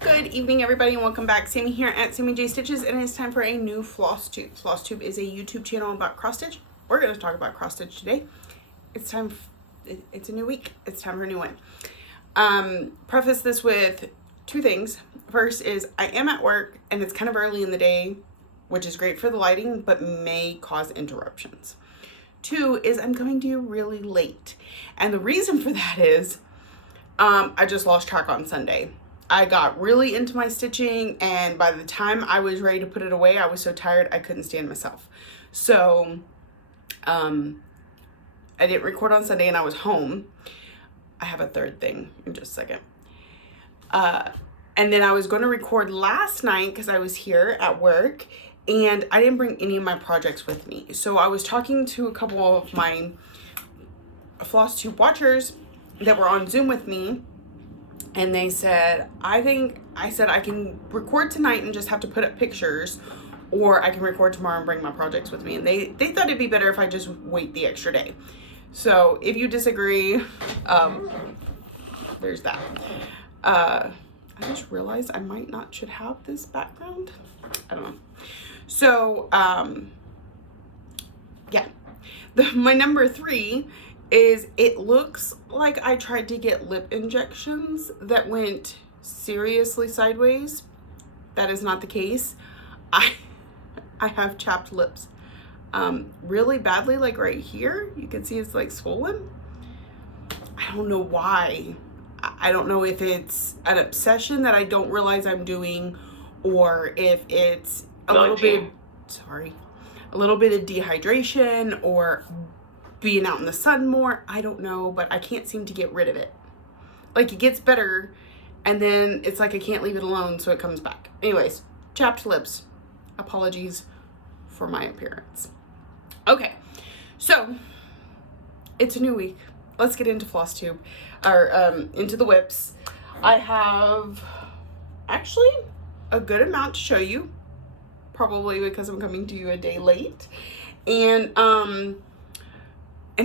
Good evening, everybody, and welcome back. Sammy here at Sammy J Stitches, and it's time for a new Flosstube. Flosstube is a YouTube channel about cross stitch. We're going to talk about cross stitch today. It's time. It's a new week. It's time for a new one. Preface this with two things. First is I am at work, and it's kind of early in the day, which is great for the lighting, but may cause interruptions. Two is I'm coming to you really late, and the reason for that is I just lost track on Sunday. I got really into my stitching, and by the time I was ready to put it away, I was so tired I couldn't stand myself. So I didn't record on Sunday, and I was home. I have a third thing in just a second. And then I was going to record last night because I was here at work, and I didn't bring any of my projects with me. So I was talking to a couple of my Flosstube watchers that were on Zoom with me, and they said, I can record tonight and just have to put up pictures, or I can record tomorrow and bring my projects with me. And they thought it'd be better if I just wait the extra day. So if you disagree, there's that. I just realized I might not should have this background. I don't know. So, yeah. My number 3 is it looks like I tried to get lip injections that went seriously sideways. That is not the case. I have chapped lips really badly, like right here. You can see it's like swollen. I don't know why. I don't know if it's an obsession that I don't realize I'm doing, or if it's a little bit of dehydration or being out in the sun more. I don't know, but I can't seem to get rid of it. Like, it gets better, and then it's like I can't leave it alone, so it comes back. Anyways, chapped lips. Apologies for my appearance. Okay, so it's a new week. Let's get into Flosstube, or into the whips. I have actually a good amount to show you, probably because I'm coming to you a day late, and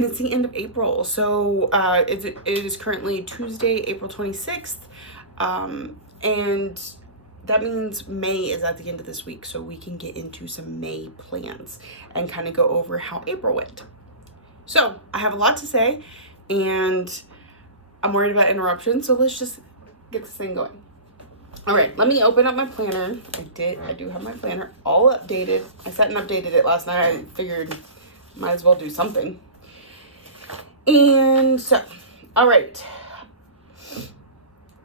it's the end of April, so it is currently Tuesday, April 26th, and that means May is at the end of this week, so we can get into some May plans and kind of go over how April went. So I have a lot to say, and I'm worried about interruptions, so let's just get this thing going. All right, let me open up my planner. I do have my planner all updated. I sat and updated it last night. I figured might as well do something. And so, all right,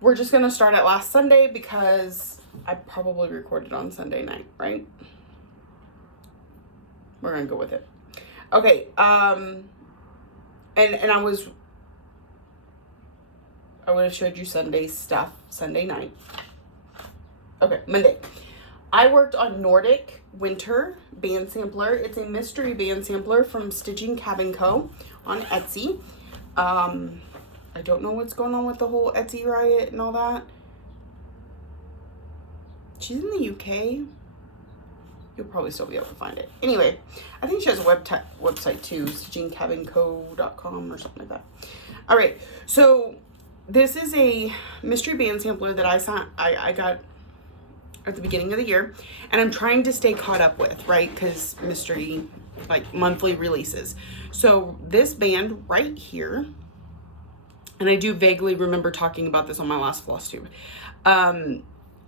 we're just gonna start at last Sunday because I probably recorded on Sunday night, right? We're gonna go with it. Okay, and I would have showed you Sunday's stuff Sunday night. Okay, Monday. I worked on Nordic Winter Band Sampler. It's a mystery band sampler from Stitching Cabin Co. on Etsy. I don't know what's going on with the whole Etsy riot and all that. She's in the UK. You'll probably still be able to find it. Anyway, I think she has a website too, stitchingcabinco.com or something like that. All right, so this is a mystery band sampler that I got at the beginning of the year, and I'm trying to stay caught up with, right? Because mystery, like, monthly releases. So this band right here, and I do vaguely remember talking about this on my last Flosstube,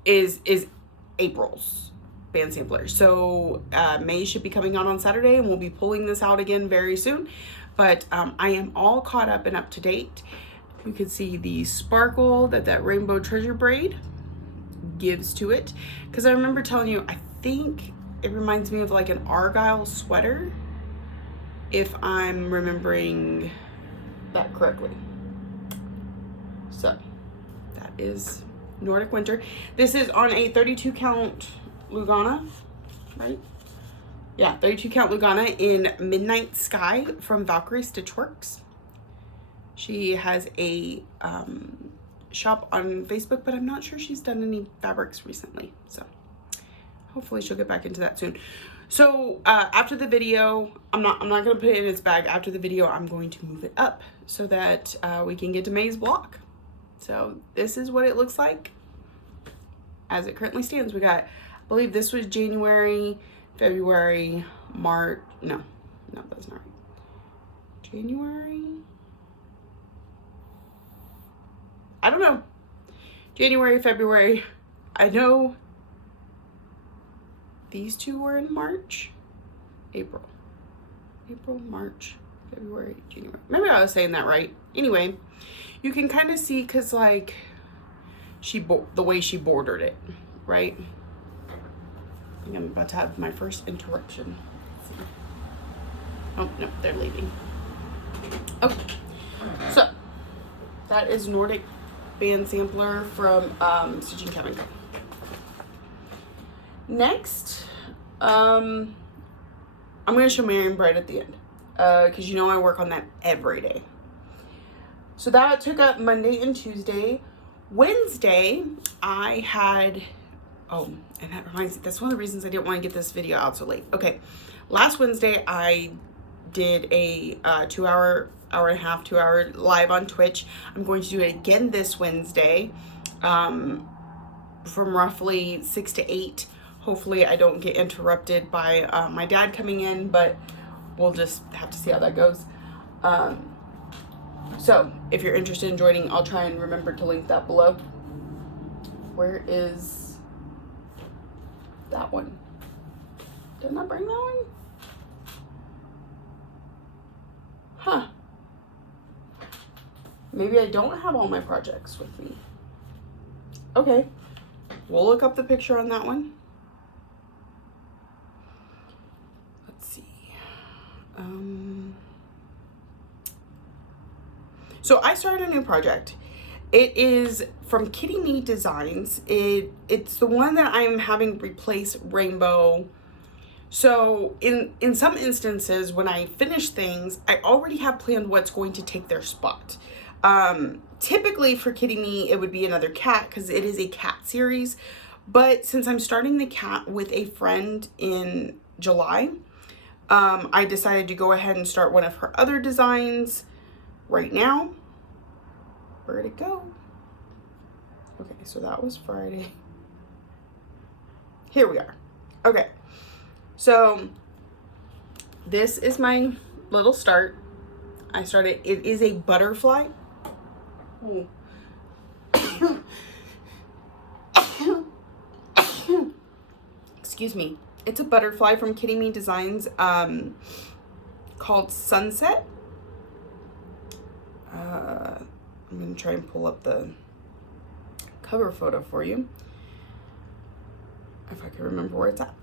is April's band sampler. So May should be coming out on Saturday, and we'll be pulling this out again very soon. But I am all caught up and up to date. You can see the sparkle that rainbow treasure braid gives to it, because I remember telling you, I think it reminds me of like an Argyle sweater, if I'm remembering that correctly. So that is Nordic Winter. This is on a 32 count Lugana, right? Yeah, 32 count Lugana in Midnight Sky from Valkyrie Stitchworks. She has a shop on Facebook, but I'm not sure she's done any fabrics recently, so hopefully she'll get back into that soon. So after the video, I'm not gonna put it in its bag. After the video, I'm going to move it up so that we can get to May's block. So this is what it looks like as it currently stands. We got, I believe this was January, February, March. No, that's not right. January. I don't know. January, February. I know these two were in March. April, March, February, January. Maybe I was saying that right. Anyway, you can kind of see because like the way she bordered it, right? I think I'm about to have my first interruption. Oh, no, they're leaving. Okay, so that is Nordic band sampler from Stitching Cabin Co. Next, I'm going to show Marion Bright at the end because you know I work on that every day. So that took up Monday and Tuesday. Wednesday, I had, oh, and that reminds me, that's one of the reasons I didn't want to get this video out so late. Okay, last Wednesday, I did a 2 hour, hour and a half, 2 hour live on Twitch. I'm going to do it again this Wednesday from roughly 6 to 8. Hopefully I don't get interrupted by my dad coming in, but we'll just have to see how that goes. So if you're interested in joining, I'll try and remember to link that below. Where is that one? Didn't I bring that one? Huh. Maybe I don't have all my projects with me. Okay. We'll look up the picture on that one. Let's see. So I started a new project. It is from Kitty Me Designs. It's the one that I'm having replace Rainbow. So in some instances, when I finish things, I already have planned what's going to take their spot. Typically for Kitty Me, it would be another cat because it is a cat series. But since I'm starting the cat with a friend in July, I decided to go ahead and start one of her other designs right now. Where'd it go? Okay, so that was Friday. Here we are. Okay, so this is my little start. I started, it is a butterfly. Oh. Excuse me. It's a butterfly from Kitty Me Designs called Sunset. I'm going to try and pull up the cover photo for you, if I can remember where it's at.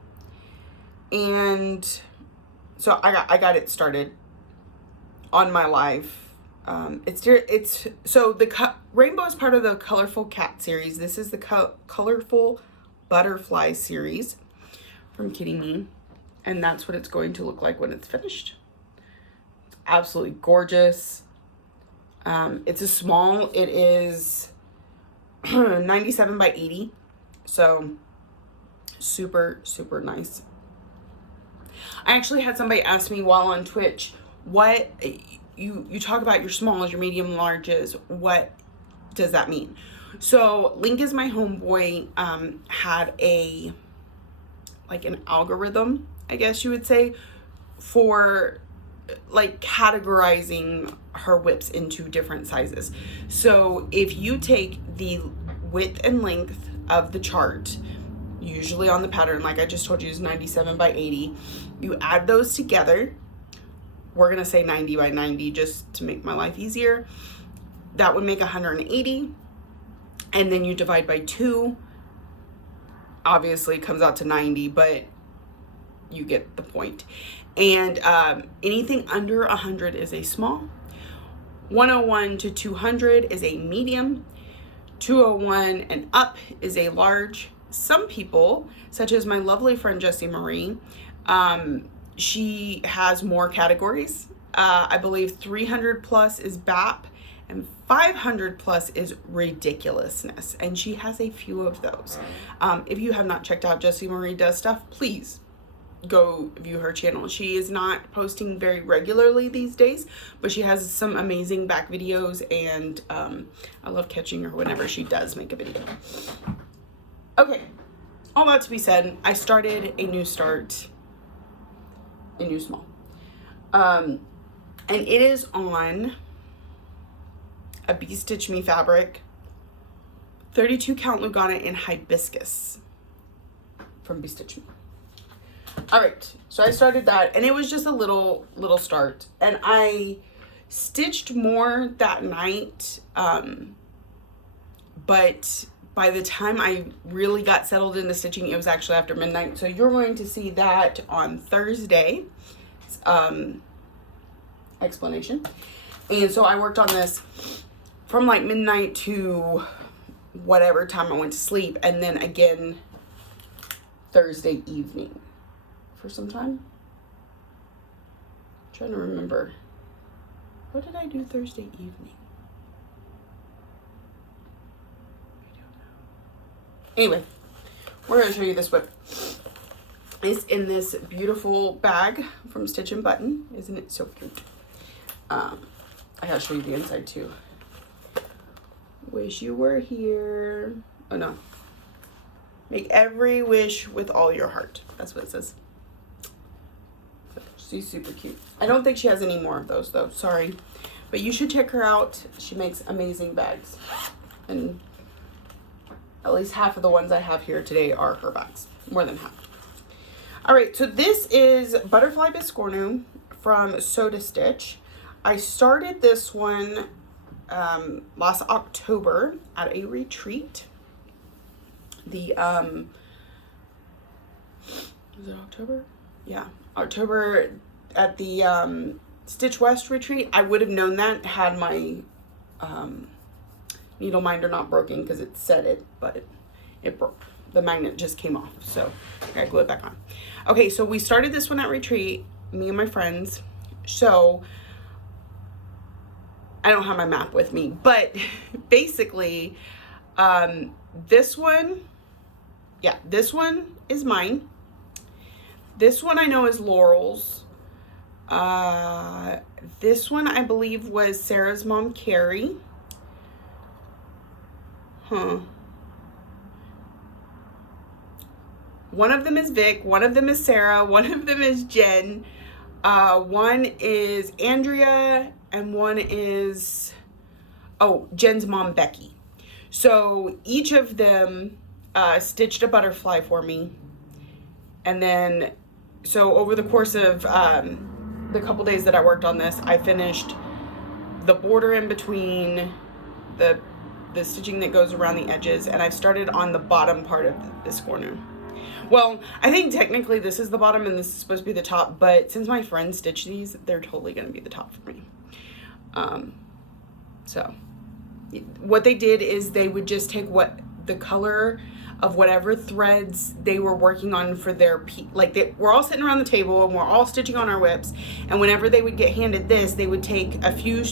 And so I got it started on my live. So the Rainbow is part of the Colorful Cat series. This is the Colorful Butterfly series from Kitty Me, and that's what it's going to look like when it's finished. It's absolutely gorgeous. It's a small, it is 97 by 80, so super, super nice. I actually had somebody ask me while on Twitch, what, you talk about your smalls, your medium, larges, what does that mean? So Link is my homeboy, had an algorithm, I guess you would say, for like categorizing her whips into different sizes. So if you take the width and length of the chart, usually on the pattern, like I just told you, is 97 by 80, you add those together. We're gonna say 90 by 90 just to make my life easier. That would make 180, and then you divide by 2. Obviously it comes out to 90, but you get the point. And anything under 100 is a small. 101 to 200 is a medium. 201 and up is a large. Some people, such as my lovely friend Jessie Marie, she has more categories. I believe 300 plus is BAP and 500 plus is ridiculousness. And she has a few of those. If you have not checked out Jessie Marie Does Stuff, please go view her channel. She is not posting very regularly these days, but she has some amazing back videos, and I love catching her whenever she does make a video. Okay, all that to be said, I started a new small. And it is on a Biscornum Me fabric, 32 count Lugana in hibiscus from Biscornum Me. All right, so I started that, and it was just a little start, and I stitched more that night, but by the time I really got settled into stitching, it was actually after midnight. So you're going to see that on Thursday, explanation. And so I worked on this from like midnight to whatever time I went to sleep, and then again Thursday evening for some time. I'm trying to remember, what did I do Thursday evening? Anyway, we're going to show you this whip. It's in this beautiful bag from Stitch and Button. Isn't it so cute? I gotta show you the inside too. Wish you were here. Oh no. Make every wish with all your heart. That's what it says. She's super cute. I don't think she has any more of those though. Sorry. But you should check her out. She makes amazing bags. And at least half of the ones I have here today are her bags. More than half. All right, so this is Butterfly Biscornum from Sodastitch. I started this one last October at a retreat. The, was it October? Yeah, October at the Stitch West retreat. I would have known that had my needle minder not broken, because it said it, but it broke. The magnet just came off, so I gotta glue it back on. Okay, so we started this one at retreat, me and my friends. So I don't have my map with me, but basically this one is mine. This one I know is Laurel's. This one I believe was Sarah's mom, Carrie. One of them is Vic, one of them is Sarah, one of them is Jen, one is Andrea, and one is, Jen's mom, Becky. So each of them stitched a butterfly for me. And then, so over the course of the couple days that I worked on this, I finished the border in between, the stitching that goes around the edges, and I've started on the bottom part of this corner. Well, I think technically this is the bottom and this is supposed to be the top, but since my friends stitched these, they're totally going to be the top for me. So what they did is they would just take the color of whatever threads they were working on for their we're all sitting around the table and we're all stitching on our whips, and whenever they would get handed this, they would take a few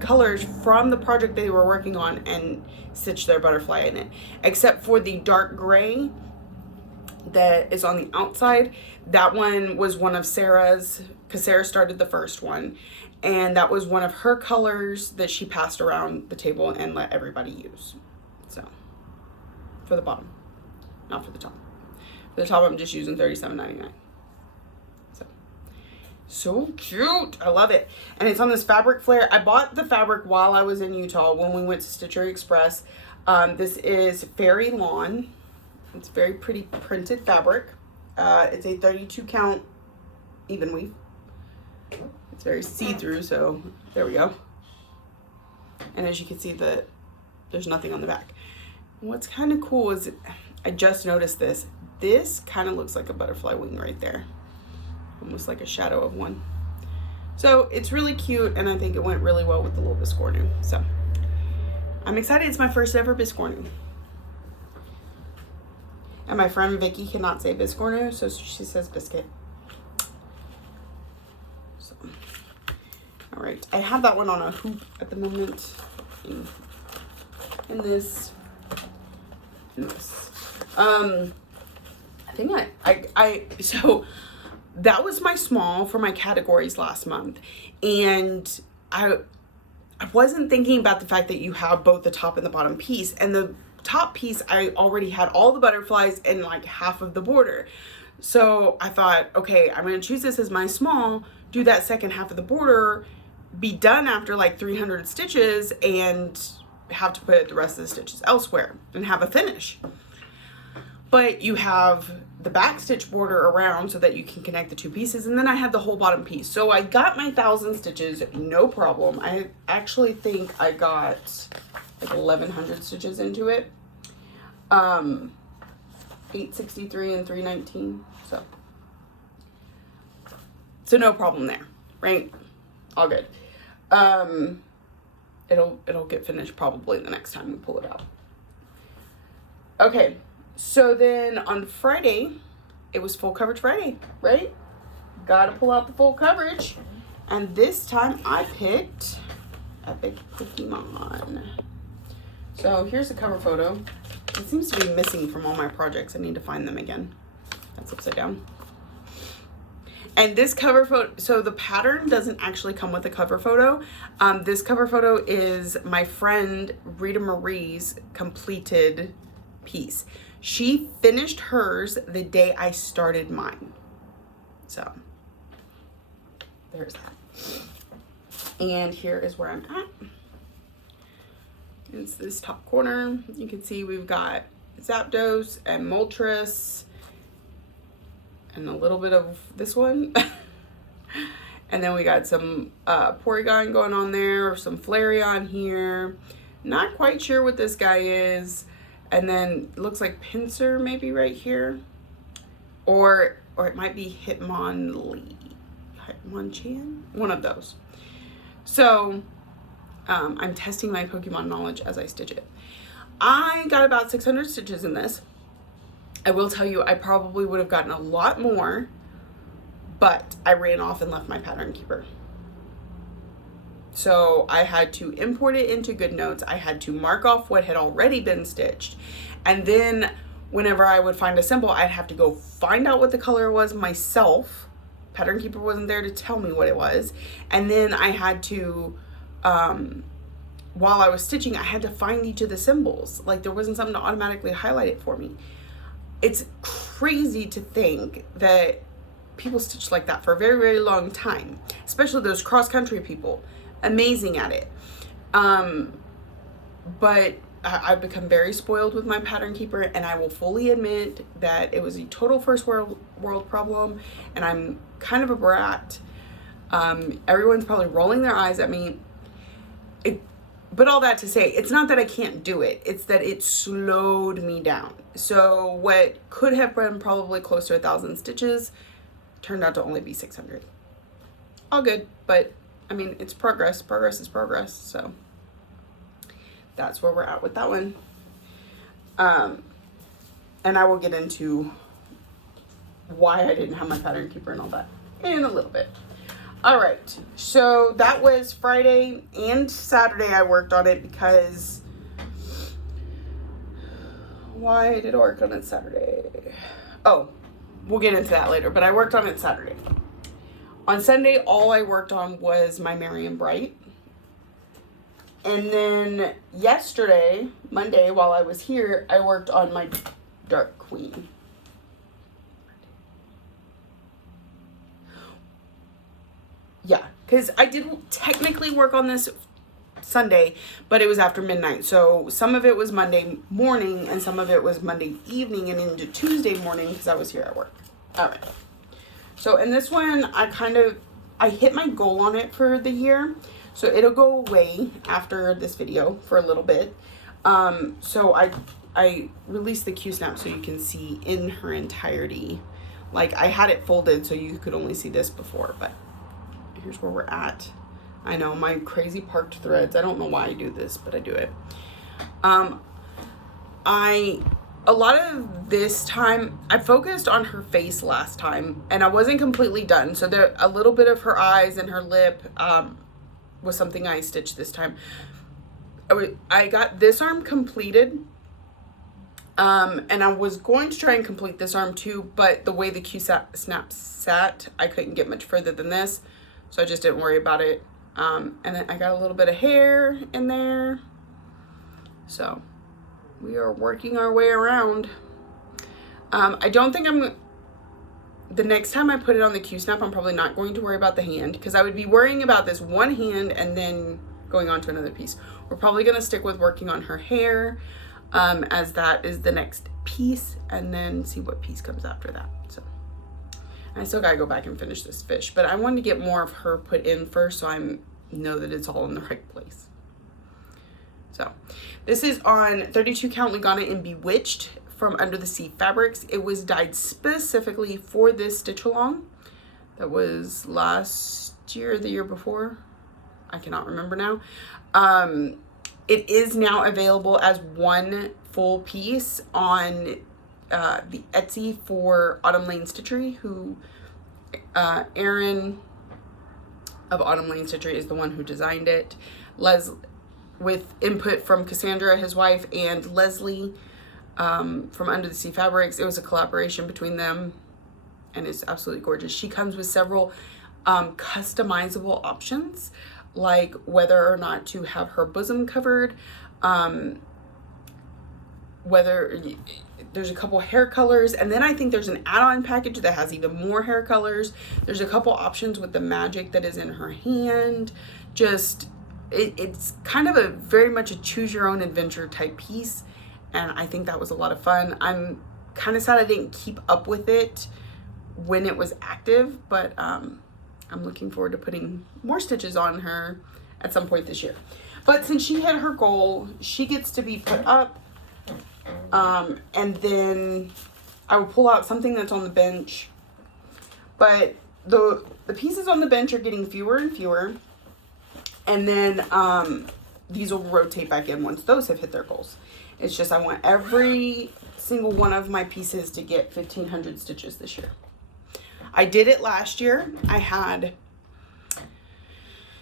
colors from the project they were working on and stitch their butterfly in it, except for the dark gray that is on the outside. That one was one of Sarah's, because Sarah started the first one, and that was one of her colors that she passed around the table and let everybody use. So for the bottom, not for the top. For the top I'm just using $37.99. So cute. I love it. And it's on this fabric flare. I bought the fabric while I was in Utah when we went to Stitchery Express. This is Fairy Lawn. It's very pretty printed fabric. It's a 32 count even weave. It's very see-through, so there we go. And as you can see, there's nothing on the back. What's kind of cool is I just noticed this. This kind of looks like a butterfly wing right there. Almost like a shadow of one. So it's really cute, and I think it went really well with the little Biscornum. So I'm excited. It's my first ever Biscornum. And my friend Vicky cannot say Biscornum, so she says biscuit. So, all right. I have that one on a hoop at the moment. In this. I think so that was my small for my categories last month, and I wasn't thinking about the fact that you have both the top and the bottom piece, and the top piece, I already had all the butterflies and like half of the border. So I thought, okay, I'm going to choose this as my small, do that second half of the border, be done after like 300 stitches, and have to put the rest of the stitches elsewhere and have a finish. But you have the back stitch border around so that you can connect the two pieces, and then I had the whole bottom piece. So I got my 1,000 stitches, no problem. I actually think I got like 1,100 stitches into it. 863 and 319. So no problem there, right? All good. It'll get finished probably the next time we pull it out. Okay, so then on Friday, it was full coverage Friday, right? Gotta pull out the full coverage. And this time I picked Epic Pokemon. So here's the cover photo. It seems to be missing from all my projects. I need to find them again. That's upside down. And this cover photo, so the pattern doesn't actually come with a cover photo. This cover photo is my friend Rita Marie's completed piece. She finished hers the day I started mine. So there's that. And here is where I'm at. It's this top corner. You can see we've got Zapdos and Moltres and a little bit of this one. And then we got some Porygon going on there, or some Flareon here. Not quite sure what this guy is. And then it looks like Pinsir maybe right here. Or it might be Hitmonchan, one of those. So I'm testing my Pokemon knowledge as I stitch it. I got about 600 stitches in this. I will tell you, I probably would have gotten a lot more, but I ran off and left my pattern keeper. So I had to import it into GoodNotes. I had to mark off what had already been stitched. And then whenever I would find a symbol, I'd have to go find out what the color was myself. Pattern keeper wasn't there to tell me what it was. And then I had to, while I was stitching, I had to find each of the symbols. Like there wasn't something to automatically highlight it for me. It's crazy to think that people stitch like that for a very, very long time, especially those cross-country people. Amazing at it. But I've become very spoiled with my pattern keeper, and I will fully admit that it was a total first world problem, and I'm kind of a brat. Everyone's probably rolling their eyes at me. But all that to say, it's not that I can't do it. It's that it slowed me down. So what could have been probably close to 1,000 stitches turned out to only be 600. All good, but I mean, it's progress. Progress is progress. So that's where we're at with that one. And I will get into why I didn't have my pattern keeper and all that in a little bit. All right, so that was Friday and Saturday I worked on it because why did I work on it Saturday? Oh, we'll get into that later, but I worked on it Saturday. On Sunday, all I worked on was my Marion Bright. And then yesterday, Monday, while I was here, I worked on my Dark Queen. Yeah, because I did technically work on this Sunday, but it was after midnight. So some of it was Monday morning and some of it was Monday evening and into Tuesday morning because I was here at work. All right. So in this one, I hit my goal on it for the year. So it'll go away after this video for a little bit. So I released the Q-snap so you can see in her entirety. Like I had it folded so you could only see this before, but here's where we're at. I know, my crazy parked threads. I don't know why I do this, but I do it. A lot of this time, I focused on her face last time, and I wasn't completely done. So there, a little bit of her eyes and her lip was something I stitched this time. I got this arm completed, and I was going to try and complete this arm too, but the way the Q-snap sat, I couldn't get much further than this. So I just didn't worry about it. And then I got a little bit of hair in there. So we are working our way around. I don't think the next time I put it on the Q-snap, I'm probably not going to worry about the hand, because I would be worrying about this one hand and then going on to another piece. We're probably going to stick with working on her hair, as that is the next piece, and then see what piece comes after that. So I still got to go back and finish this fish, but I wanted to get more of her put in first so I know that it's all in the right place. So this is on 32 count Lugana in Bewitched from Under the Sea Fabrics. It was dyed specifically for this stitch along. That was last year, the year before. I cannot remember now. It is now available as one full piece on the Etsy for Autumn Lane Stitchery, who Erin of Autumn Lane Stitchery is the one who designed it. With input from Cassandra, his wife, and Leslie from Under the Sea Fabrics. It was a collaboration between them, and it's absolutely gorgeous. She comes with several customizable options, like whether or not to have her bosom covered, whether there's a couple hair colors, and then I think there's an add-on package that has even more hair colors. There's a couple options with the magic that is in her hand. Just it's kind of a very much a choose your own adventure type piece, and I think that was a lot of fun. I'm kind of sad I didn't keep up with it when it was active, but I'm looking forward to putting more stitches on her at some point this year. But since she hit her goal, she gets to be put up, and then I will pull out something that's on the bench. But the pieces on the bench are getting fewer and fewer, and then these will rotate back in once those have hit their goals. It's just I want every single one of my pieces to get 1,500 stitches this year. I did it last year. I had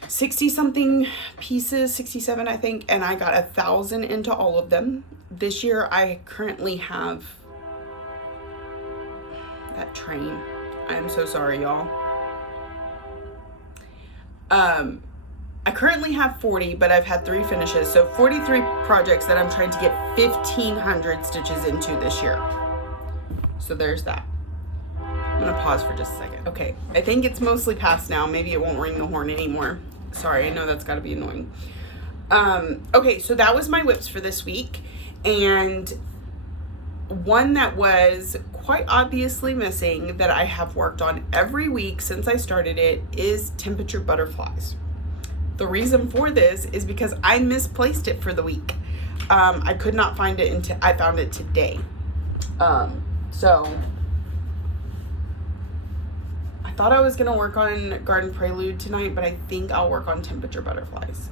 60 something pieces, 67 I think, and I got 1,000 into all of them. This year I currently have that train. I'm so sorry, y'all. I currently have 40, but I've had 3 finishes, so 43 projects that I'm trying to get 1,500 stitches into this year. So there's that. I'm gonna pause for just a second. Okay, I think it's mostly past now. Maybe it won't ring the horn anymore. Sorry, I know that's gotta be annoying. Okay, so that was my whips for this week. And one that was quite obviously missing that I have worked on every week since I started it is temperature butterflies. The reason for this is because I misplaced it for the week. I could not find it until I found it today. So I thought I was gonna work on Garden Prelude tonight, but I think I'll work on temperature butterflies.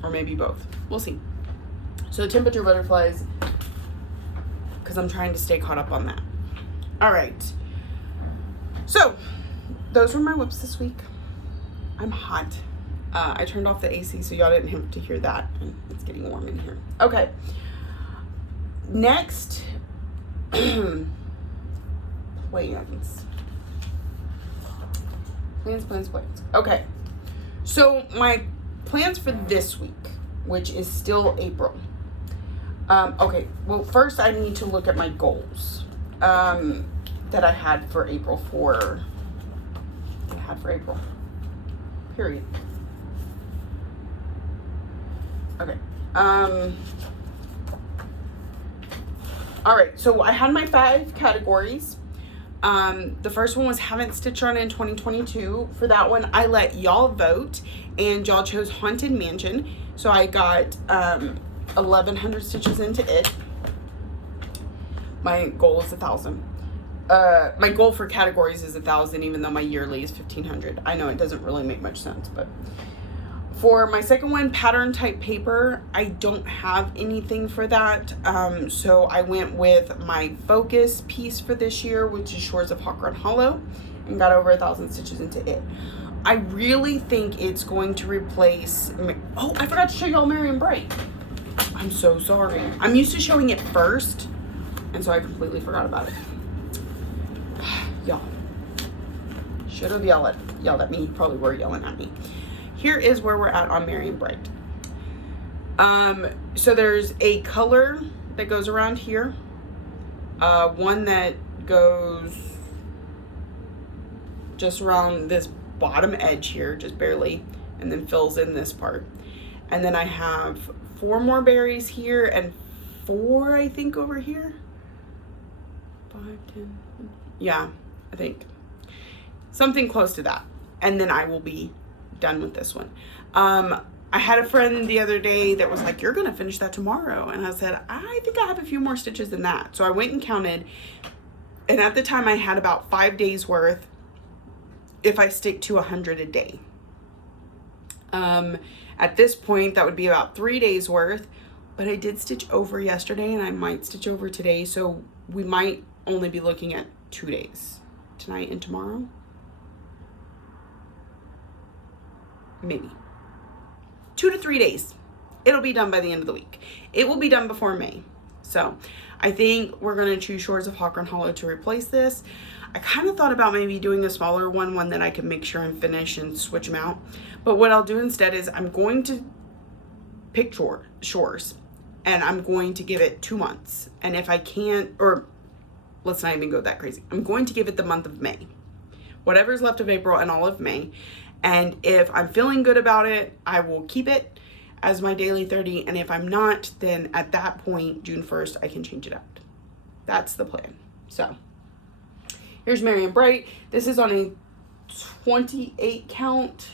Or maybe both. We'll see. So temperature butterflies, because I'm trying to stay caught up on that. All right. So those were my whips this week. I'm hot. I turned off the AC so y'all didn't have to hear that. And it's getting warm in here. Okay. Next, plans. Plans. Okay. So my plans for this week, which is still April. Okay, well, first I need to look at my goals that I had for April period. Okay. All right, so I had my 5 categories. The first one was haven't stitched on in 2022. For that one, I let y'all vote, and y'all chose Haunted Mansion. So I got 1,100 stitches into it. My goal is 1,000. My goal for categories is 1,000, even though my yearly is 1,500. I know it doesn't really make much sense, but for my second one, pattern type paper, I don't have anything for that. So I went with my focus piece for this year, which is Shores of Hawk Run Hollow, and got over 1,000 stitches into it. I really think it's going to replace, oh, I forgot to show y'all Marion Bright. I'm so sorry. I'm used to showing it first, and so I completely forgot about it. Y'all. Should have yelled at me. You probably were yelling at me. Here is where we're at on Marion Bright. So there's a color that goes around here. One that goes just around this bottom edge here, just barely, and then fills in this part. And then I have 4 more berries here and 4, I think, over here. 5, 10, yeah, I think. Something close to that. And then I will be done with this one. I had a friend the other day that was like, you're gonna finish that tomorrow. And I said, I think I have a few more stitches than that. So I went and counted. And at the time I had about 5 days worth if I stick to 100 a day. At this point, that would be about 3 days worth, but I did stitch over yesterday and I might stitch over today. So we might only be looking at 2 days, tonight and tomorrow. Maybe 2 to 3 days. It'll be done by the end of the week. It will be done before May. So I think we're going to choose Shores of Hawkern Hollow to replace this. I kind of thought about maybe doing a smaller one that I could make sure and finish and switch them out. But what I'll do instead is I'm going to pick Shores and I'm going to give it 2 months. And if I can't, or let's not even go that crazy, I'm going to give it the month of May. Whatever's left of April and all of May. And if I'm feeling good about it, I will keep it as my daily 30. And if I'm not, then at that point, June 1st, I can change it out. That's the plan. So here's Merry and Bright. This is on a 28 count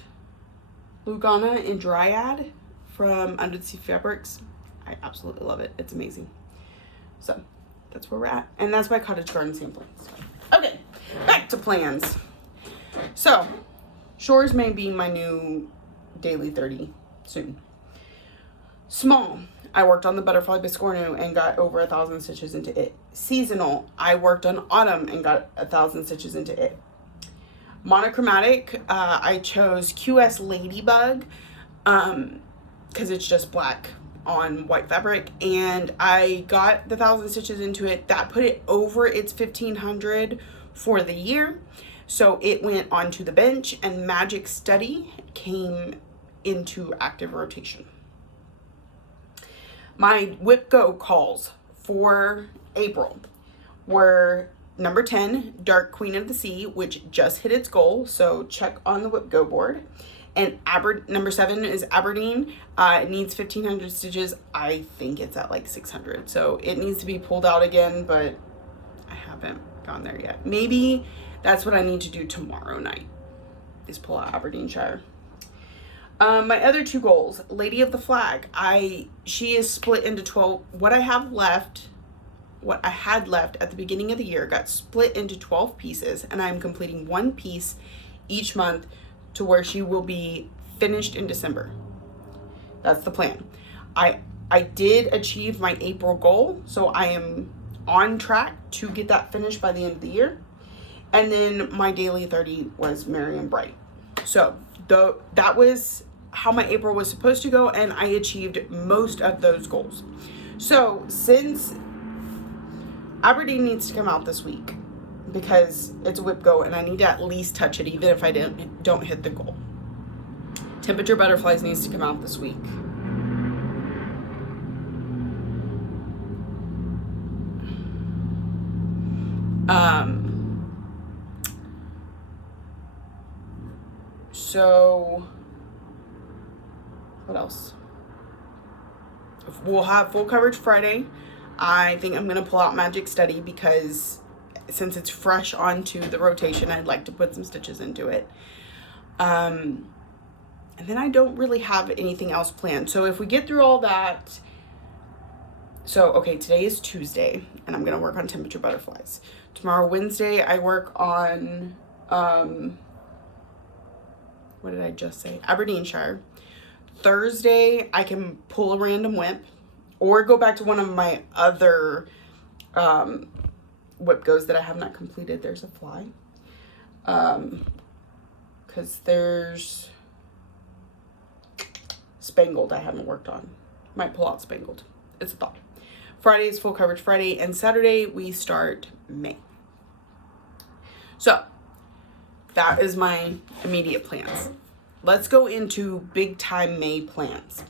Lugana in Dryad from Under the Sea Fabrics. I absolutely love it. It's amazing. So that's where we're at. And that's my Cottage Garden sampling. Okay, back to plans. So Shores may be my new daily 30 soon. Small, I worked on the Butterfly Biscornum and got over 1,000 stitches into it. Seasonal, I worked on Autumn and got 1,000 stitches into it. Monochromatic, I chose QS Ladybug because it's just black on white fabric, and I got the 1,000 stitches into it. That put it over its 1,500 for the year. So it went onto the bench, and Magic Study came into active rotation. My Whip Go calls for April were number 10, Dark Queen of the Sea, which just hit its goal. So check on the Whip Go board. And number 7 is Aberdeen. It needs 1,500 stitches. I think it's at like 600. So it needs to be pulled out again, but I haven't gone there yet. Maybe that's what I need to do tomorrow night, is pull out Aberdeenshire. My other 2 goals, Lady of the Flag. She is split into 12. What I had left at the beginning of the year got split into 12 pieces, and I'm completing 1 piece each month to where she will be finished in December. That's the plan. I did achieve my April goal, so I am on track to get that finished by the end of the year. And then my daily 30 was Merry and Bright. So that was how my April was supposed to go, and I achieved most of those goals. So since Aberdeen needs to come out this week because it's a Whip Go and I need to at least touch it even if I don't hit the goal. Temperature Butterflies needs to come out this week. So what else? We'll have full coverage Friday. I think I'm going to pull out Magic Study because since it's fresh onto the rotation, I'd like to put some stitches into it. And then I don't really have anything else planned. So if we get through all that, so okay, today is Tuesday and I'm going to work on Temperature Butterflies. Tomorrow, Wednesday, I work on, what did I just say? Aberdeenshire. Thursday, I can pull a random whip or go back to one of my other Whip Goes that I have not completed. There's a fly. Because there's Spangled I haven't worked on. Might pull out Spangled. It's a thought. Friday is full coverage Friday, and Saturday we start May. So that is my immediate plans. Let's go into big time May plans.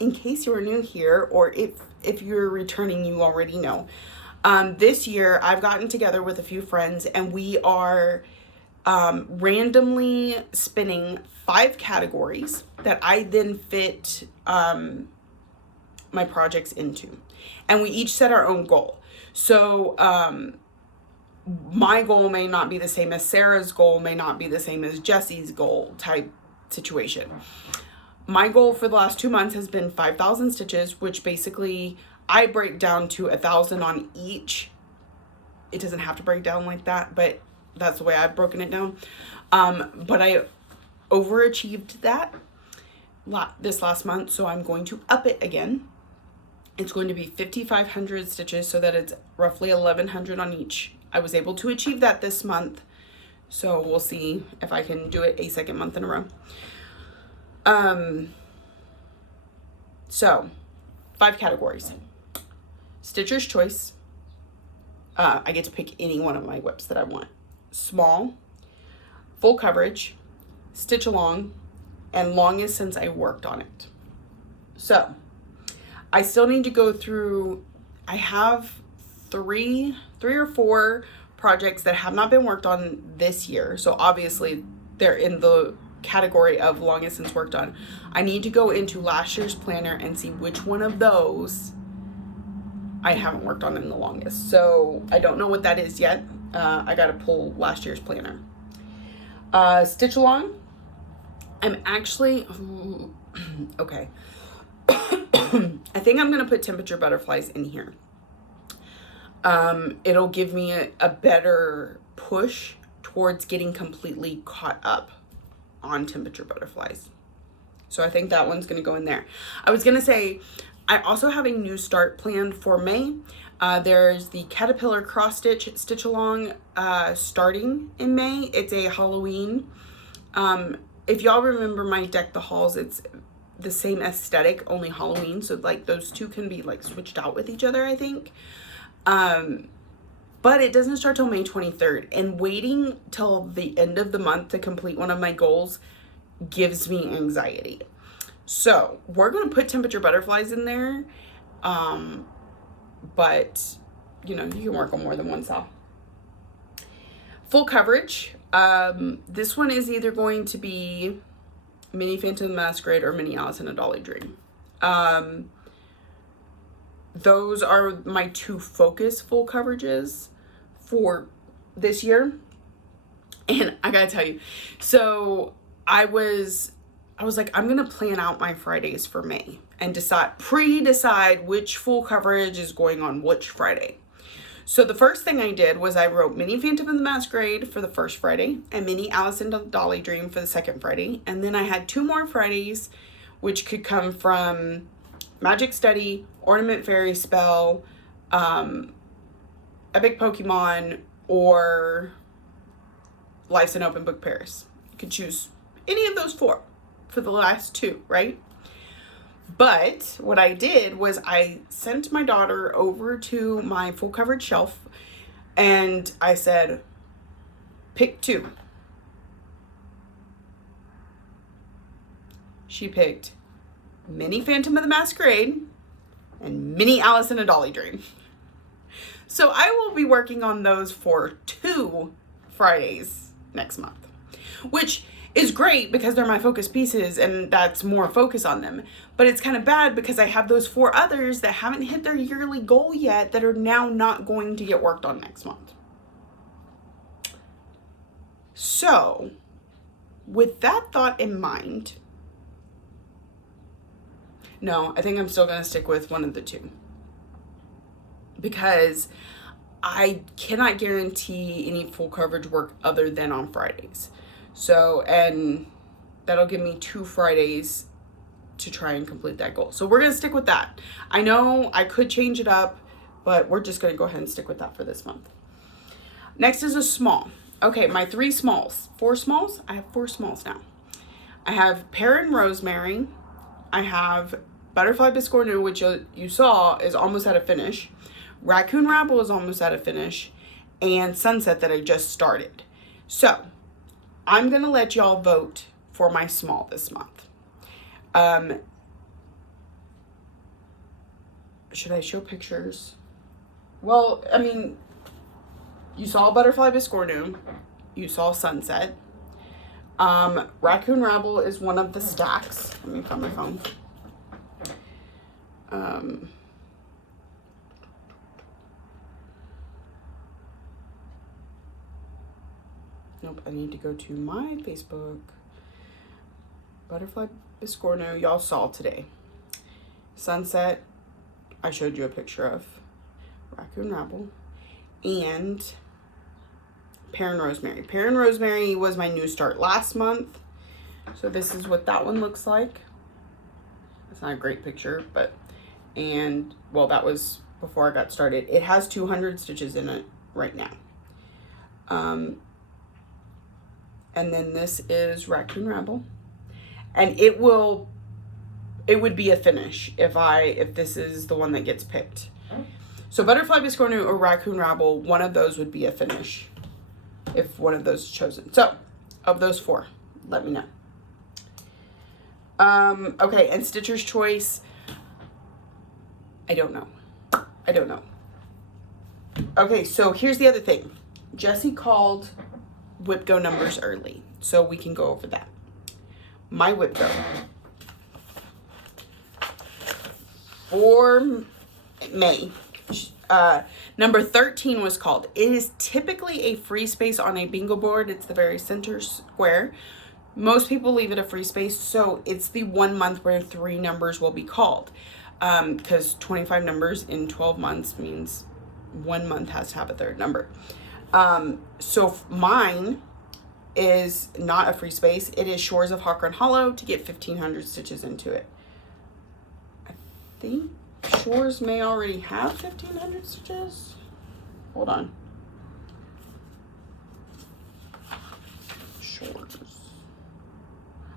In case you are new here, or if you're returning, you already know. This year I've gotten together with a few friends and we are randomly spinning 5 categories that I then fit my projects into. And we each set our own goal. So my goal may not be the same as Sarah's goal, may not be the same as Jesse's goal type situation. My goal for the last 2 months has been 5,000 stitches, which basically I break down to 1,000 on each. It doesn't have to break down like that, but that's the way I've broken it down. But I overachieved that this last month, so I'm going to up it again. It's going to be 5,500 stitches, so that it's roughly 1,100 on each. I was able to achieve that this month, so we'll see if I can do it a second month in a row. So 5 categories. Stitcher's choice. I get to pick any one of my whips that I want. Small, full coverage, stitch along, and longest since I worked on it. So I still need to go through, I have three or four projects that have not been worked on this year. So obviously they're in the category of longest since worked on. I need to go into last year's planner and see which one of those I haven't worked on in the longest. So I don't know what that is yet. I got to pull last year's planner. Stitch along. I'm actually, okay. I think I'm going to put temperature butterflies in here. It'll give me a better push towards getting completely caught up on temperature butterflies. So I think that one's going to go in there. I was going to say, I also have a new start planned for May. There's the Caterpillar Cross Stitch Stitch Along starting in May. It's a Halloween. If y'all remember my Deck the Halls, it's the same aesthetic, only Halloween. So like those two can be like switched out with each other, I think. But it doesn't start till May 23rd. And waiting till the end of the month to complete one of my goals gives me anxiety. So we're going to put temperature butterflies in there. But, you know, you can work on more than one cell. Full coverage. This one is either going to be Mini Phantom of the Masquerade or Mini Alice in a Dolly Dream. Those are my 2 focus full coverages for this year. And I gotta tell you, so I was like, I'm gonna plan out my Fridays for May and pre-decide which full coverage is going on which Friday. So the first thing I did was I wrote Mini Phantom of the Masquerade for the first Friday and Mini Alice in the Dolly Dream for the second Friday. And then I had 2 more Fridays, which could come from Magic Study, Ornament Fairy Spell, Epic Pokemon, or Life's an Open Book Paris. You could choose any of those 4 for the last 2, right? But what I did was I sent my daughter over to my full coverage shelf and I said, pick 2. She picked Mini Phantom of the Masquerade and Mini Alice in a Dolly Dream. So I will be working on those for 2 Fridays next month, which is great because they're my focus pieces and that's more focus on them. But it's kind of bad because I have those 4 others that haven't hit their yearly goal yet that are now not going to get worked on next month. So with that thought in mind, no, I think I'm still going to stick with one of the 2. Because I cannot guarantee any full coverage work other than on Fridays. So, and that'll give me 2 Fridays to try and complete that goal. So we're going to stick with that. I know I could change it up, but we're just going to go ahead and stick with that for this month. Next is a small. Okay, my 3 smalls. 4 smalls? I have 4 smalls now. I have Pear and Rosemary. I have Butterfly Biscornum, which you saw is almost at a finish. Raccoon Rabble is almost at a finish. And Sunset that I just started. So I'm going to let y'all vote for my small this month. Should I show pictures? Well, I mean, you saw Butterfly Biscornum. You saw Sunset. Raccoon Rabble is one of the stacks. Let me find my phone. Nope, I need to go to my Facebook. Butterfly Biscornum, y'all saw today. Sunset, I showed you a picture of. Raccoon Rabble. And Pear and Rosemary. Pear and Rosemary was my new start last month. So this is what that one looks like. It's not a great picture, but, and, well, that was before I got started. It has 200 stitches in it right now. And then this is Raccoon Rabble. And it would be a finish if this is the one that gets picked. So Butterfly Biscornum or Raccoon Rabble, one of those would be a finish if one of those is chosen. So, of those 4, let me know. Okay, and Stitcher's Choice, I don't know. Okay, so here's the other thing. Jessie called Whip Go numbers early, so we can go over that. My Whip Go for May. Number 13 was called. It is typically a free space on a bingo board. It's the very center square. Most people leave it a free space, so it's the 1 month where 3 numbers will be called. Because 25 numbers in 12 months means 1 month has to have a 3rd number. So mine is not a free space. It is Shores of Hawk Run Hollow to get 1,500 stitches into it. I think Shores may already have 1,500 stitches. Hold on. Shores.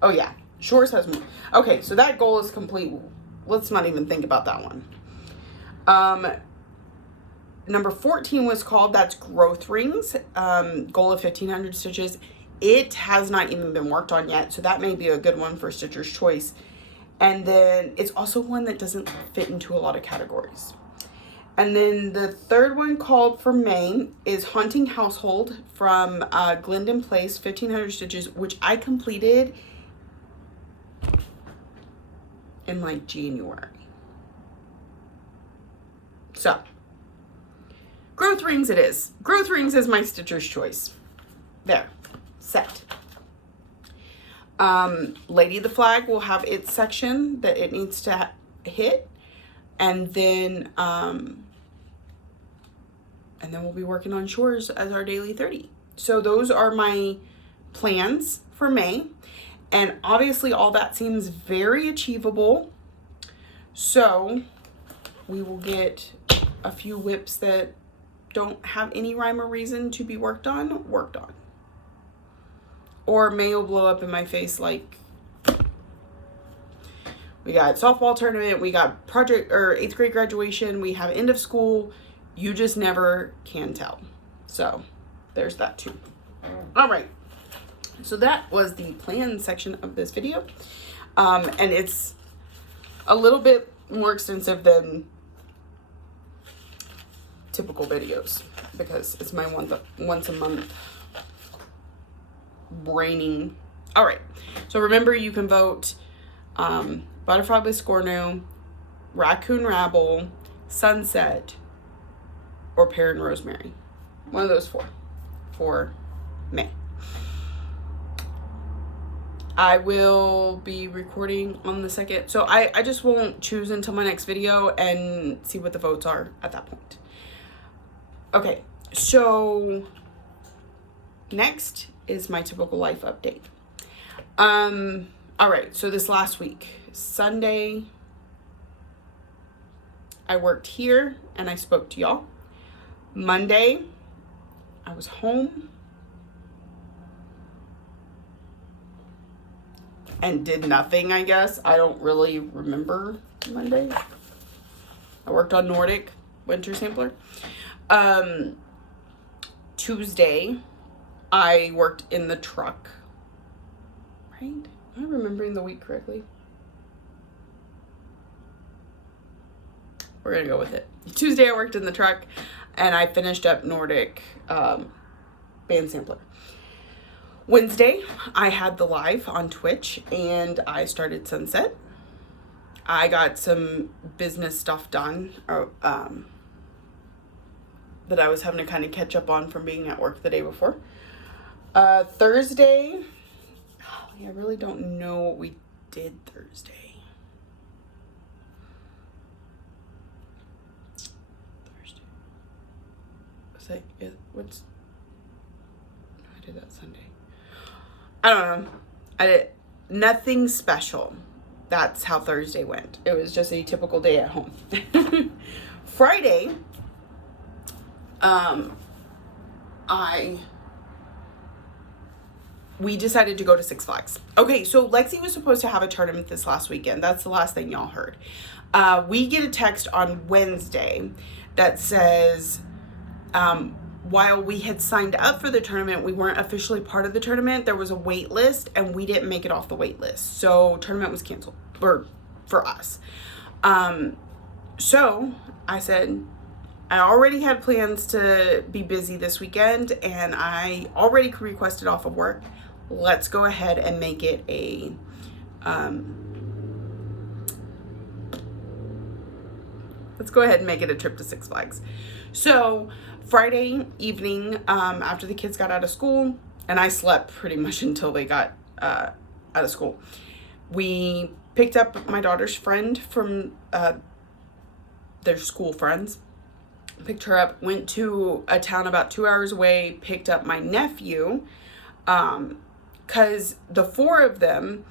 Oh yeah, Shores has more. Okay, so that goal is complete. Let's not even think about that one. Number 14 was called, that's Growth Rings, goal of 1,500 stitches. It has not even been worked on yet, so that may be a good one for Stitcher's Choice. And then it's also one that doesn't fit into a lot of categories. And then the 3rd one called for May is Haunting Household from Glendon Place, 1,500 stitches, which I completed in like January. So, Growth Rings it is. Growth Rings is my Stitcher's Choice. There. Set. Lady of the Flag will have its section that it needs to hit. And then we'll be working on Shores as our daily 30. So those are my plans for May. And obviously all that seems very achievable. So we will get a few whips that don't have any rhyme or reason to be worked on. Or May will blow up in my face like we got softball tournament, we got project or 8th grade graduation, we have end of school. You just never can tell. So there's that too. All right. So that was the plan section of this video. And it's a little bit more extensive than typical videos because it's my once a month braining. All right. So remember, you can vote Butterfly Biscornum, Raccoon Rabble, Sunset, or Pear and Rosemary. One of those 4 for May. I will be recording on the 2nd. So I just won't choose until my next video and see what the votes are at that point. Okay, so next is my typical life update. All right, so this last week, Sunday, I worked here and I spoke to y'all. Monday, I was home and did nothing, I guess. I don't really remember Monday. I worked on Nordic winter sampler. Tuesday, I worked in the truck, Right? Am I remembering the week correctly? We're going to go with it. Tuesday, I worked in the truck, and I finished up Nordic band sampler. Wednesday, I had the live on Twitch, and I started Sunset. I got some business stuff done that I was having to kind of catch up on from being at work the day before. Thursday, I really don't know what we did Thursday. I did that Sunday. I don't know. I did nothing special. That's how Thursday went. It was just a typical day at home. Friday, we decided to go to Six Flags. Okay, so Lexi was supposed to have a tournament this last weekend. That's the last thing y'all heard. We get a text on Wednesday that says, while we had signed up for the tournament, we weren't officially part of the tournament. There was a wait list, and we didn't make it off the wait list. So tournament was canceled for us. So I said, I already had plans to be busy this weekend, and I already requested off of work. Let's go ahead and make it a, trip to Six Flags. So Friday evening, after the kids got out of school, and I slept pretty much until they got out of school, we picked up my daughter's friend from their school friends, picked her up, went to a town about 2 hours away, picked up my nephew, because the four of them,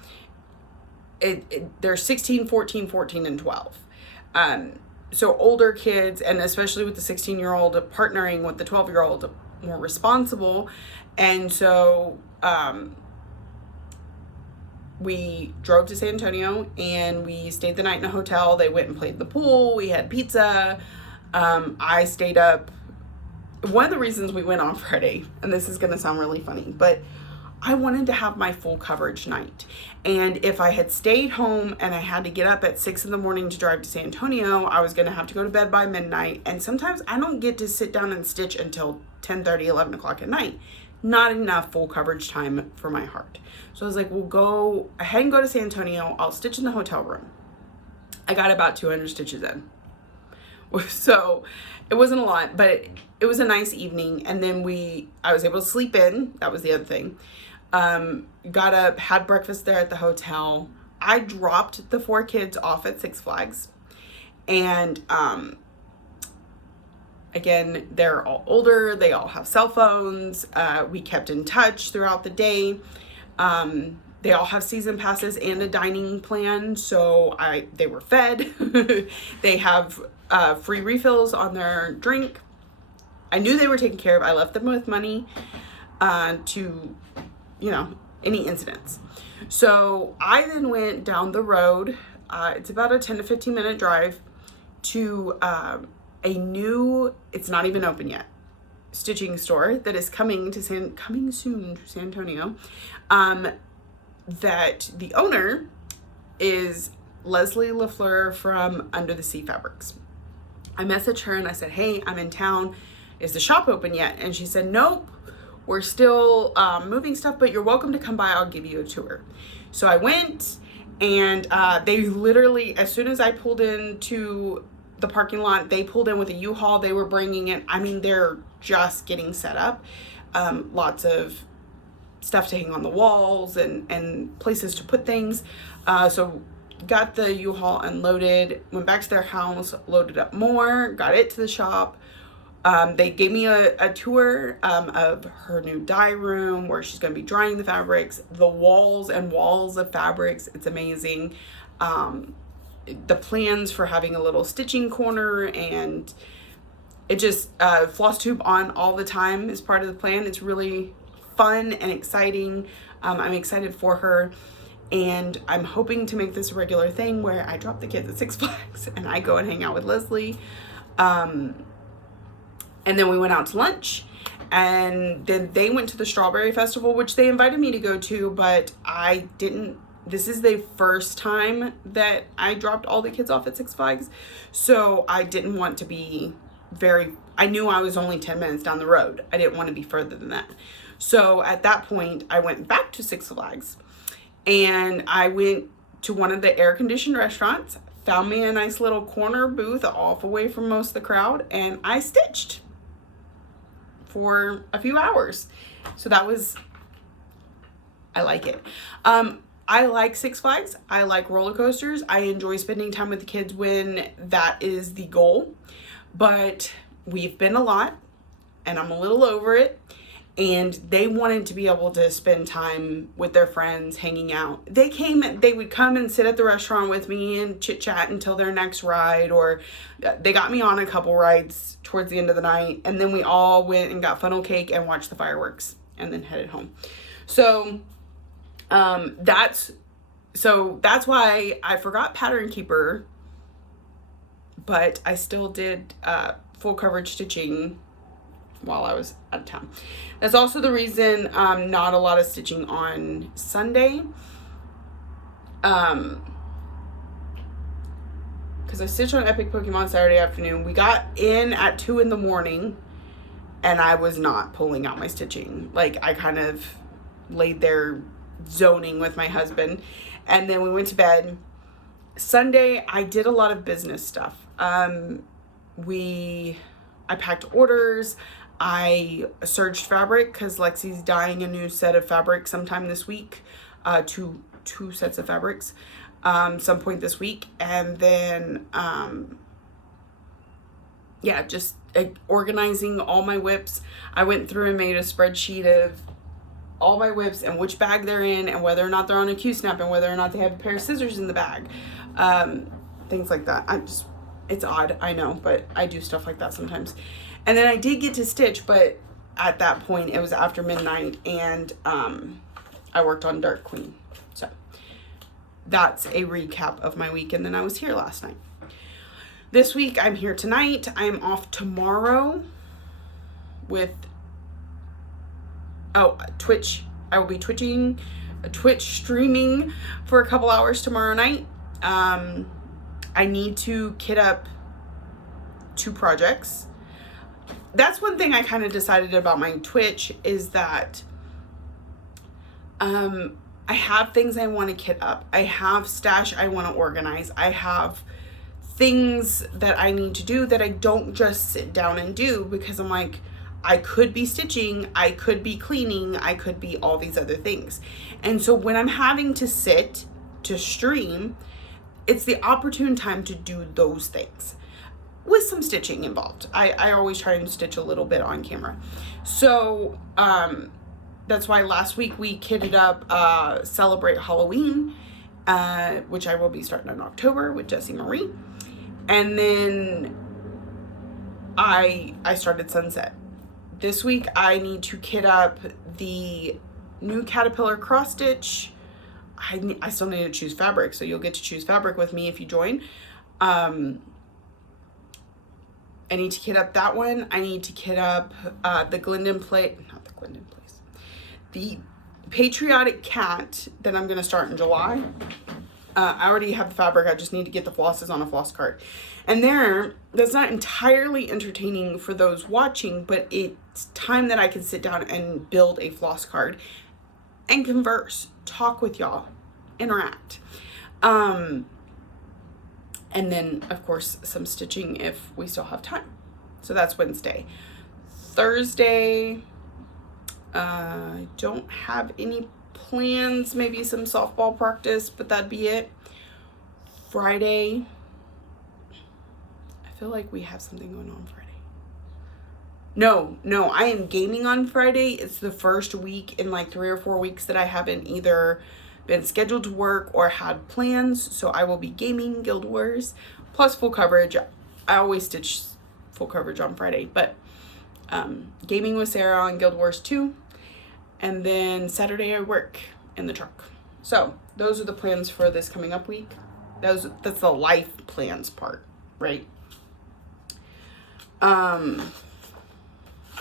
they're 16, 14, 14, and 12. So older kids, and especially with the 16-year-old partnering with the 12-year-old, more responsible. And so we drove to San Antonio, and we stayed the night in a hotel. They went and played the pool. We had pizza. I stayed up. One of the reasons we went on Friday, and this is going to sound really funny, but I wanted to have my full coverage night. And if I had stayed home and I had to get up at 6 in the morning to drive to San Antonio, I was going to have to go to bed by midnight. And sometimes I don't get to sit down and stitch until 10:30, 11 o'clock at night. Not enough full coverage time for my heart. So I was like, we'll go ahead and go to San Antonio. I'll stitch in the hotel room. I got about 200 stitches in. So it wasn't a lot, but it was a nice evening. And then I was able to sleep in. That was the other thing. Got up, had breakfast there at the hotel. I dropped the 4 kids off at Six Flags. And, again, they're all older. They all have cell phones. We kept in touch throughout the day. They all have season passes and a dining plan. So they were fed. They have, free refills on their drink. I knew they were taken care of. I left them with money, to, any incidents. So I then went down the road. It's about a 10 to 15 minute drive to a new, it's not even open yet, stitching store that is coming soon to San Antonio. That the owner is Leslie LaFleur from Under the Sea Fabrics. I messaged her and I said, hey, I'm in town. Is the shop open yet? And she said, nope. We're still moving stuff, but you're welcome to come by. I'll give you a tour. So I went, and they literally, as soon as I pulled into the parking lot, they pulled in with a U-Haul. They were bringing it. I mean, they're just getting set up. Lots of stuff to hang on the walls and places to put things. So got the U-Haul unloaded, went back to their house, loaded up more, got it to the shop. They gave me a tour of her new dye room where she's going to be drying the fabrics, the walls and walls of fabrics. It's amazing. The plans for having a little stitching corner, and it just Flosstube on all the time is part of the plan. It's really fun and exciting. I'm excited for her, and I'm hoping to make this a regular thing where I drop the kids at Six Flags and I go and hang out with Leslie. And then we went out to lunch, And then they went to the Strawberry Festival, which they invited me to go to, but I didn't. This is the first time that I dropped all the kids off at Six Flags. So I didn't want to be I knew I was only 10 minutes down the road. I didn't want to be further than that. So at that point, I went back to Six Flags and I went to one of the air-conditioned restaurants, found me a nice little corner booth off away from most of the crowd, and I stitched for a few hours. So that was, I like it. I like Six Flags. I like roller coasters. I enjoy spending time with the kids when that is the goal. But we've been a lot and I'm a little over it. And they wanted to be able to spend time with their friends, hanging out. They would come and sit at the restaurant with me and chit chat until their next ride, or they got me on a couple rides towards the end of the night. And then we all went and got funnel cake and watched the fireworks and then headed home. So, that's why I forgot Pattern Keeper, but I still did, full coverage stitching while I was out of town. That's also the reason not a lot of stitching on Sunday. Because I stitched on Epic Pokemon Saturday afternoon. We got in at 2 in the morning and I was not pulling out my stitching. Like, I kind of laid there zoning with my husband, and then we went to bed. Sunday, I did a lot of business stuff. I packed orders. I serged fabric because Lexi's dyeing a new set of fabric sometime this week. Two sets of fabrics, some point this week. And then, just organizing all my whips. I went through and made a spreadsheet of all my whips and which bag they're in and whether or not they're on a Q-snap and whether or not they have a pair of scissors in the bag. Things like that. It's odd, I know, but I do stuff like that sometimes. And then I did get to stitch, but at that point it was after midnight and I worked on Dark Queen. So that's a recap of my week, and then I was here last night. This week I'm here tonight. I'm off tomorrow with Twitch. I will be Twitch streaming for a couple hours tomorrow night. I need to kit up 2 projects. That's one thing I kind of decided about my Twitch, is that I have things I want to kit up. I have stash I want to organize. I have things that I need to do that I don't just sit down and do, because I'm like, I could be stitching, I could be cleaning, I could be all these other things. And so when I'm having to sit to stream, it's the opportune time to do those things with some stitching involved. I always try and stitch a little bit on camera. So that's why last week we kitted up Celebrate Halloween, which I will be starting in October with Jessie Marie. And then I started Sunset. This week I need to kit up the new Caterpillar cross stitch. I still need to choose fabric, so you'll get to choose fabric with me if you join. I need to kit up that one. I need to kit up the Patriotic Cat that I'm going to start in July. I already have the fabric. I just need to get the flosses on a floss cart. And that's not entirely entertaining for those watching, but it's time that I can sit down and build a floss card and converse, talk with y'all, interact. And then, of course, some stitching if we still have time. So that's Wednesday. Thursday, I don't have any plans, maybe some softball practice, but that'd be it. Friday, I feel like we have something going on Friday. No, I am gaming on Friday. It's the first week in like 3 or 4 weeks that I haven't either been scheduled to work or had plans, so I will be gaming Guild Wars plus full coverage. I always stitch full coverage on Friday, but gaming with Sarah on Guild Wars 2, and then Saturday I work in the truck. So those are the plans for this coming up week. That's the life plans part, right?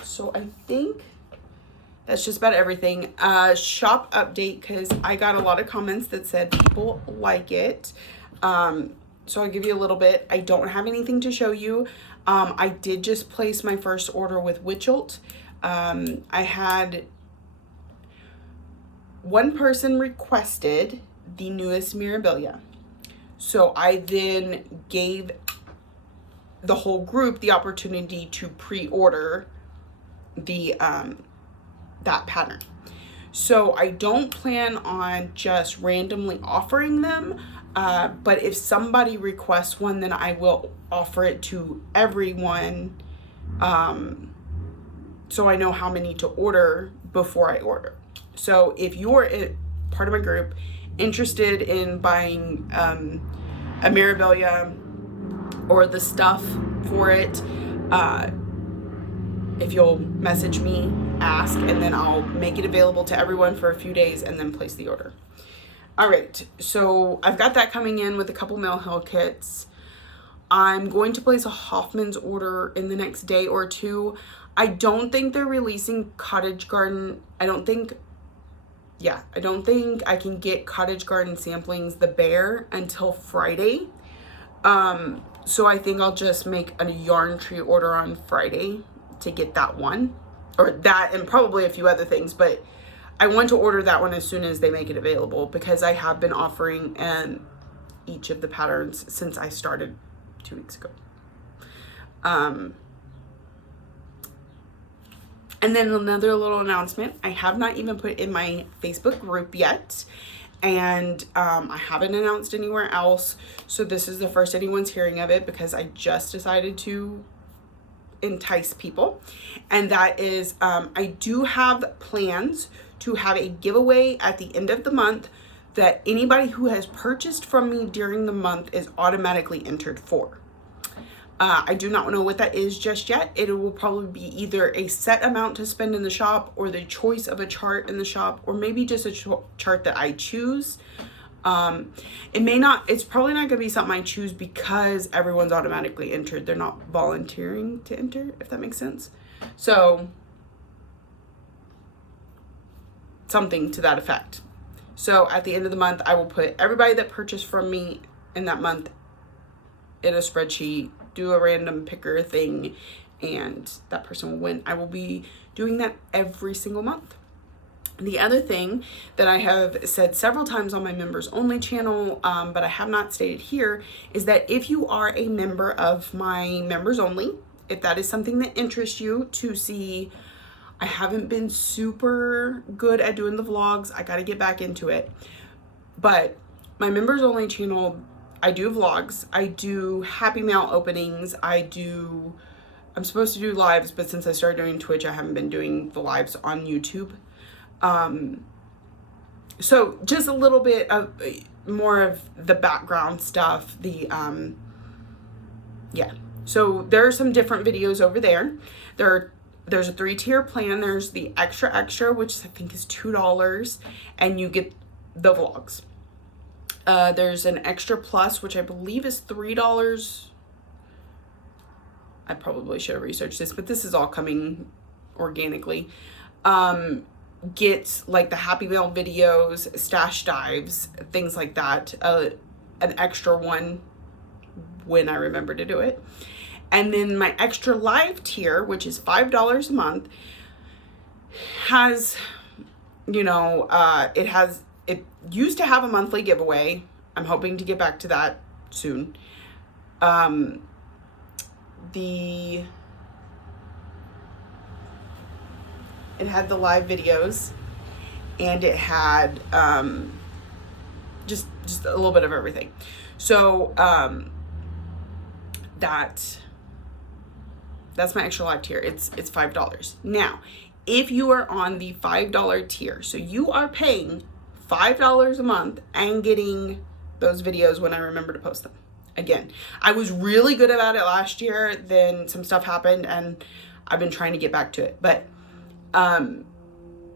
So I think that's just about everything. Shop update, because I got a lot of comments that said people like it. So I'll give you a little bit. I don't have anything to show you. I did just place my first order with Witchelt. I had one person requested the newest Mirabilia. So I then gave the whole group the opportunity to pre-order the that pattern. So I don't plan on just randomly offering them, but if somebody requests one, then I will offer it to everyone, so I know how many to order before I order. So if you're part of my group interested in buying a Mirabilia or the stuff for it, if you'll message me, ask, and then I'll make it available to everyone for a few days and then place the order. All right, so I've got that coming in with a couple Mail Hill kits. I'm going to place a Hoffman's order in the next day or two. I don't think they're releasing Cottage Garden. I don't think I can get Cottage Garden Samplings, the bear, until Friday. So I think I'll just make a yarn tree order on Friday to get that one, or that and probably a few other things, but I want to order that one as soon as they make it available, because I have been offering each of the patterns since I started 2 weeks ago. And then another little announcement, I have not even put in my Facebook group yet, and I haven't announced anywhere else, so this is the first anyone's hearing of it, because I just decided to entice people. And that is, I do have plans to have a giveaway at the end of the month that anybody who has purchased from me during the month is automatically entered for. I do not know what that is just yet. It will probably be either a set amount to spend in the shop, or the choice of a chart in the shop, or maybe just a chart that I choose. It's probably not gonna be something I choose, because everyone's automatically entered. They're not volunteering to enter, if that makes sense. So something to that effect. So at the end of the month, I will put everybody that purchased from me in that month in a spreadsheet, do a random picker thing, and that person will win. I will be doing that every single month. The other thing that I have said several times on my members only channel, but I have not stated here, is that if you are a member of my members only, if that is something that interests you to see, I haven't been super good at doing the vlogs. I got to get back into it. But my members only channel, I do vlogs, I do happy mail openings, I'm supposed to do lives, but since I started doing Twitch, I haven't been doing the lives on YouTube. So just a little bit of more of the background stuff, so there are some different videos over there. There's a 3-tier plan. There's the extra, which I think is $2, and you get the vlogs. There's an extra plus, which I believe is $3. I probably should have researched this, but this is all coming organically. Get like the Happy Mail videos, stash dives, things like that. An extra one when I remember to do it. And then my extra live tier, which is $5 a month, has, it used to have a monthly giveaway. I'm hoping to get back to that soon. It had the live videos, and it had just a little bit of everything. So that's my extra live tier. It's $5. Now, if you are on the $5 tier, so you are paying $5 a month and getting those videos when I remember to post them. Again, I was really good about it last year, then some stuff happened and I've been trying to get back to it. But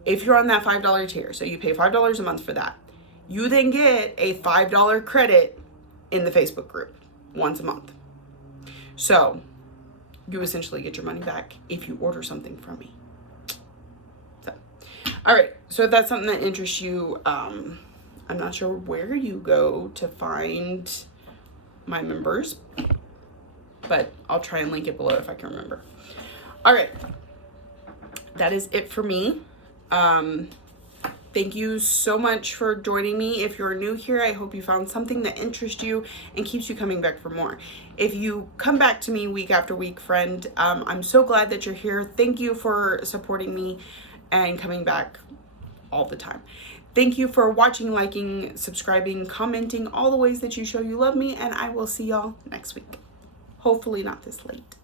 if you're on that $5 tier, so you pay $5 a month for that, you then get a $5 credit in the Facebook group once a month. So you essentially get your money back if you order something from me. So, all right. So if that's something that interests you, I'm not sure where you go to find my members, but I'll try and link it below if I can remember. All right. That is it for me. Thank you so much for joining me. If you're new here, I hope you found something that interests you and keeps you coming back for more. If you come back to me week after week, friend, I'm so glad that you're here. Thank you for supporting me and coming back all the time. Thank you for watching, liking, subscribing, commenting, all the ways that you show you love me, and I will see y'all next week. Hopefully not this late.